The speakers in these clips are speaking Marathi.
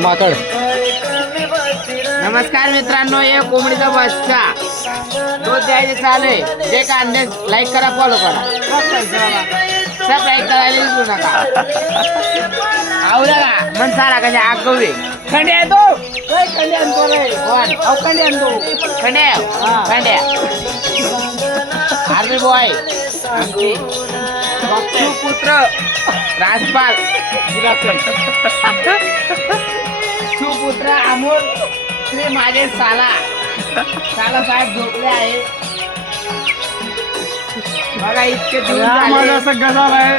माकड. नमस्कार मित्रांनो, हे कोंबडीचा बच्चा दूध द्यायचे चालू आहे. जे का अंडे लाईक करा, फॉलो करा, सबस्क्राईब करायला विसरू नका. आवडला का मन सारा कशा आग गवे खंडे आहे तो खंडे आणतो रे कोण अहो खंडे आणतो खंडे आर्मी बॉय आमची सुपुत्र राजपाल सुपुत्र अमोल श्री माझे साला साहेब झोपले आहे बघा. इतके दिवस झाले असं गजाल आहे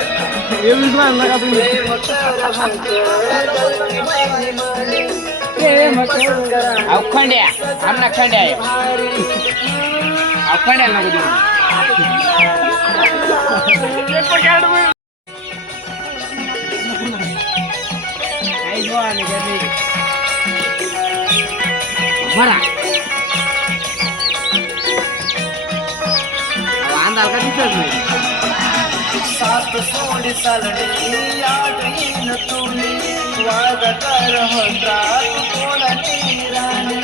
हे विसराल नका तुम्ही. अवखंड्या आमना खंड्या आहे अवखंड्या नको देऊ. बरा अंदाज का दिसत नाही. सात सोड चालणे आठवीन तुम्ही वागकर होता कोणी राणी.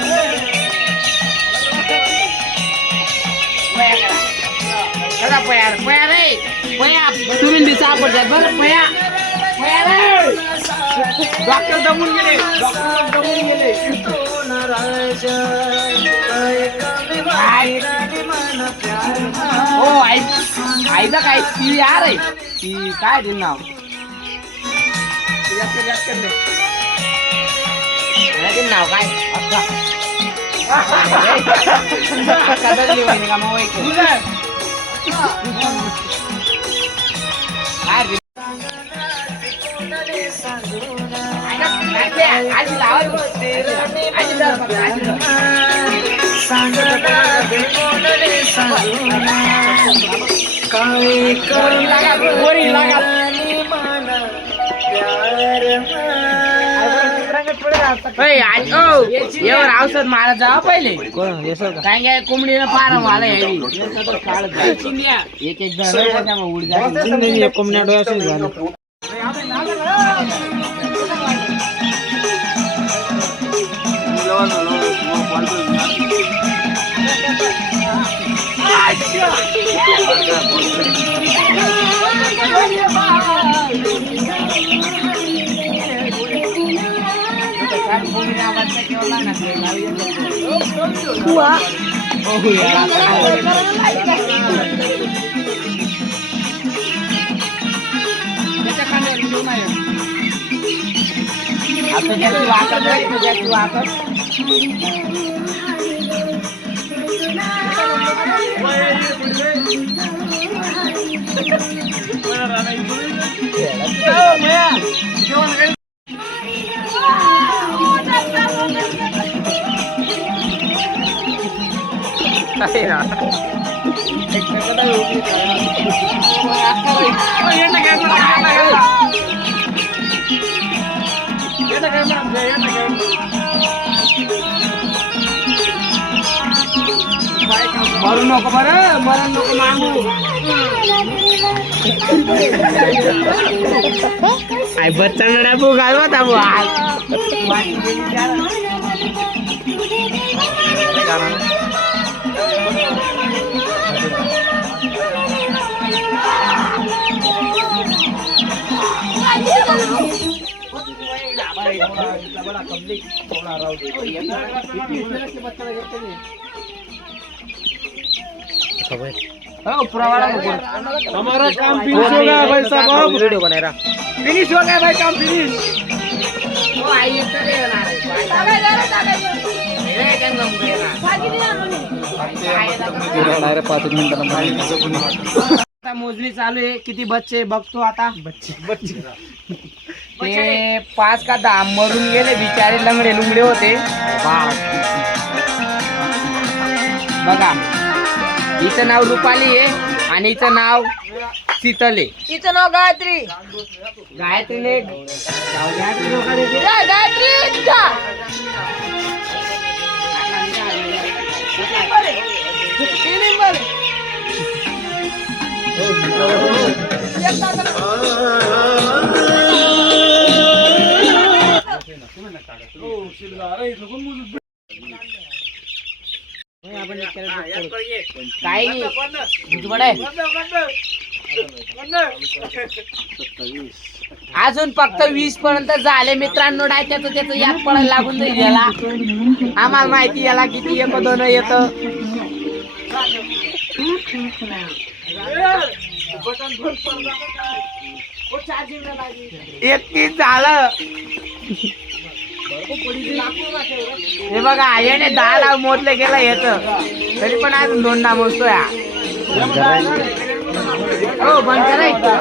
बघा पया पया रे पया तुम्ही बी सापडतात बरं पया पया रे. डॉक्टर दमून गेले हो आई आईचा काय ती यार आहे ती काय ते नाव नाव काय अक्का दरली वहिनी का मग एवढं औषध मला जावं पहिले काय काय कोंबडीनं पार मला एक एक उडी कोंबड्या डोळ्याशी झालं. मरू नको बरं मरण नको मागू आई बच्चा नड्या बो घालवा ताबो हमारा काम फिनिश हो गया भाई साहब. वीडियो बना रहा फिनिश हो गया भाई, काम फिनिश. हो आई येतो रे डायरेक्ट 5 मिनिटांना आता मोजणी चालू आहे. किती बच्चे बघतो आता. बच्चे ते 5 का 10 मरून गेले बिचारे, लंगडे लुंगडे होते. बघा हिचं नाव रुपाली आहे आणि हिचं नाव शीतल आहे. तिचं नाव गायत्री. गायत्रीने गायत्री काही नाही भुजबळ आहे. अजून फक्त 20 पर्यंत झाले मित्रांनो. डाय त्याचं यात पडायला लागून जाईल याला. आम्हाला माहिती याला किती एक दोन येत. 31 झालं. हे बघा याने 10 डाव मोजले गेलं येत तरी पण अजून 2 डाव मोजतोय. हो बंद करायचं.